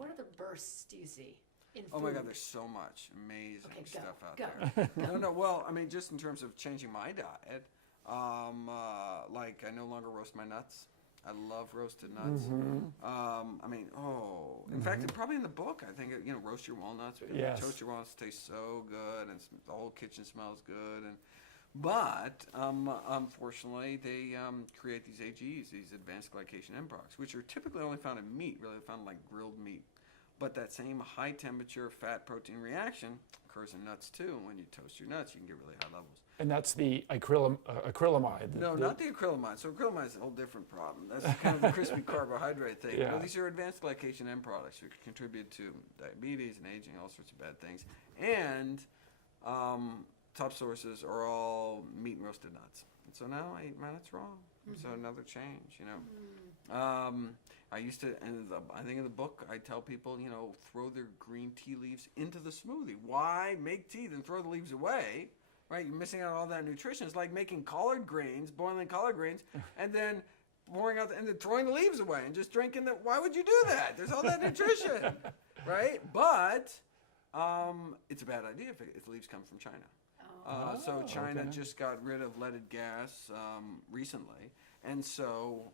what other bursts do you see in food? Oh my God, there's so much amazing stuff out go. there. No, well, I mean, just in terms of changing my diet, like I no longer roast my nuts. I love roasted nuts. I mean, in fact, probably in the book, I think, roast your walnuts. Yes. Toast your walnuts taste so good, and the whole kitchen smells good. But unfortunately, they create these AGEs, these advanced glycation end products, which are typically only found in meat, really found like grilled meat. But that same high temperature fat protein reaction occurs in nuts too. And when you toast your nuts, you can get really high levels. And that's the acrylamide. No, not the acrylamide. So acrylamide is a whole different problem. That's kind of the crispy carbohydrate thing. Yeah. No, these are advanced glycation end products which contribute to diabetes and aging, all sorts of bad things. And top sources are all meat and roasted nuts. And so now I eat my nuts raw. So another change, I used to, I think in the book, I tell people, throw their green tea leaves into the smoothie. Why make tea then throw the leaves away? Right, you're missing out on all that nutrition. It's like making collard greens, boiling collard greens, and then pouring out and then throwing the leaves away and just drinking the. Why would you do that? There's all that nutrition, right? But it's a bad idea if the leaves come from China. So China just got rid of leaded gas recently, and so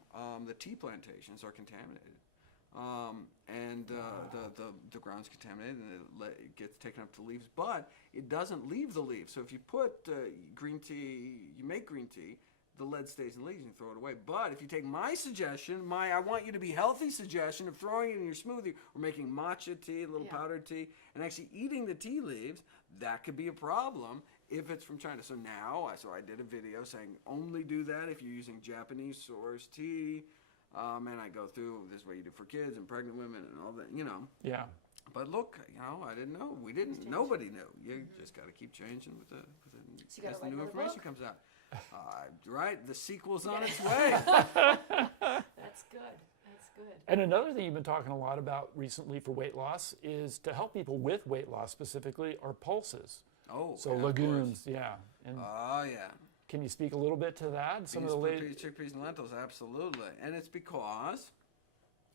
the tea plantations are contaminated. The ground's contaminated and it gets taken up to the leaves, but it doesn't leave the leaves. So if you put green tea, you make green tea, the lead stays in the leaves and you throw it away. But if you take my suggestion, my I want you to be healthy suggestion of throwing it in your smoothie or making matcha tea, a little powdered tea, and actually eating the tea leaves, that could be a problem if it's from China. So now, I did a video saying only do that if you're using Japanese source tea. And I go through this is what you do for kids and pregnant women and all that, Yeah. But look, I didn't know. We didn't. Nobody knew. You just got to keep changing as the new information comes out. Right, the sequel's on its way. That's good. That's good. And another thing you've been talking a lot about recently for weight loss is to help people with weight loss specifically are pulses. Oh, so yeah, legumes, yeah. And yeah. can you speak a little bit to that? Beans, chickpeas, and lentils, absolutely. And it's because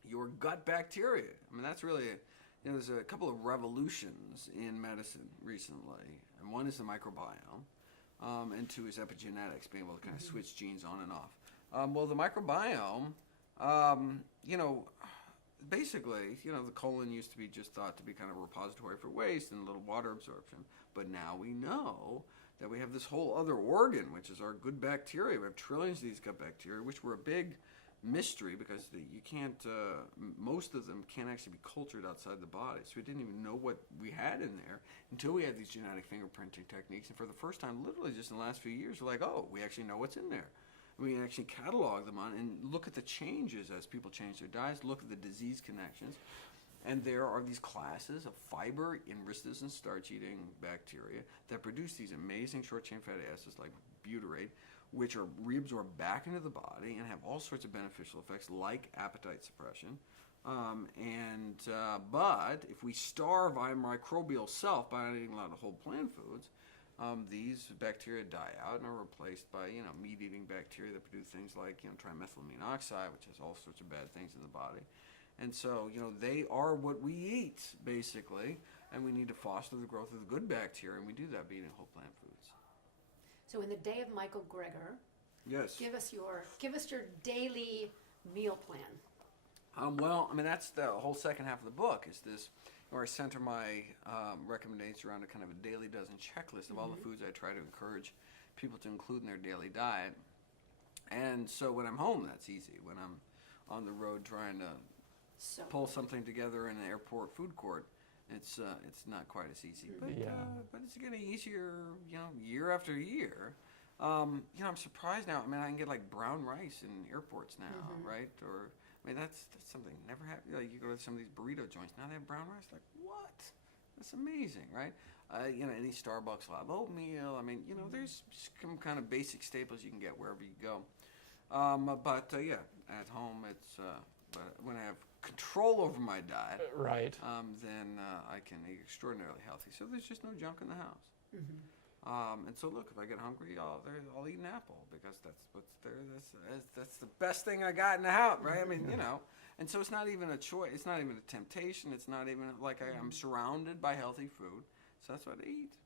your gut bacteria. I mean, that's really, there's a couple of revolutions in medicine recently, and one is the microbiome, and two is epigenetics, being able to kind of switch genes on and off. Well, the microbiome, basically, the colon used to be just thought to be kind of a repository for waste and a little water absorption, but now we know that we have this whole other organ, which is our good bacteria. We have trillions of these gut bacteria, which were a big mystery because you can't, most of them can't actually be cultured outside the body. So we didn't even know what we had in there until we had these genetic fingerprinting techniques. And for the first time, literally just in the last few years, we're like, oh, we actually know what's in there. We can actually catalog them on and look at the changes as people change their diets, look at the disease connections. And there are these classes of fiber, enriched and starch-eating bacteria that produce these amazing short-chain fatty acids like butyrate, which are reabsorbed back into the body and have all sorts of beneficial effects like appetite suppression. But if we starve our microbial self by not eating a lot of whole plant foods, these bacteria die out and are replaced by meat-eating bacteria that produce things like trimethylamine oxide, which has all sorts of bad things in the body. And so, they are what we eat, basically, and we need to foster the growth of the good bacteria, and we do that by eating whole plant foods. So in the Day of Michael Greger, yes, give us your daily meal plan. Well, I mean, that's the whole second half of the book is this, where I center my recommendations around a kind of a daily dozen checklist of all the foods I try to encourage people to include in their daily diet. And so when I'm home, that's easy. When I'm on the road trying to pull something together in an airport food court, it's not quite as easy. But it's getting easier, year after year. I'm surprised now. I mean, I can get like brown rice in airports now, right? Or I mean, that's something never happened. Like you go to some of these burrito joints now, they have brown rice. Like what? That's amazing, right? Any Starbucks will have oatmeal. I mean, there's some kind of basic staples you can get wherever you go. But at home it's. But when I have control over my diet, right, then I can eat extraordinarily healthy. So there's just no junk in the house. And so look, if I get hungry, I'll eat an apple because that's what's there. That's the best thing I got in the house, right? I mean, And so it's not even a choice. It's not even a temptation. It's not even like I'm surrounded by healthy food. So that's what I eat.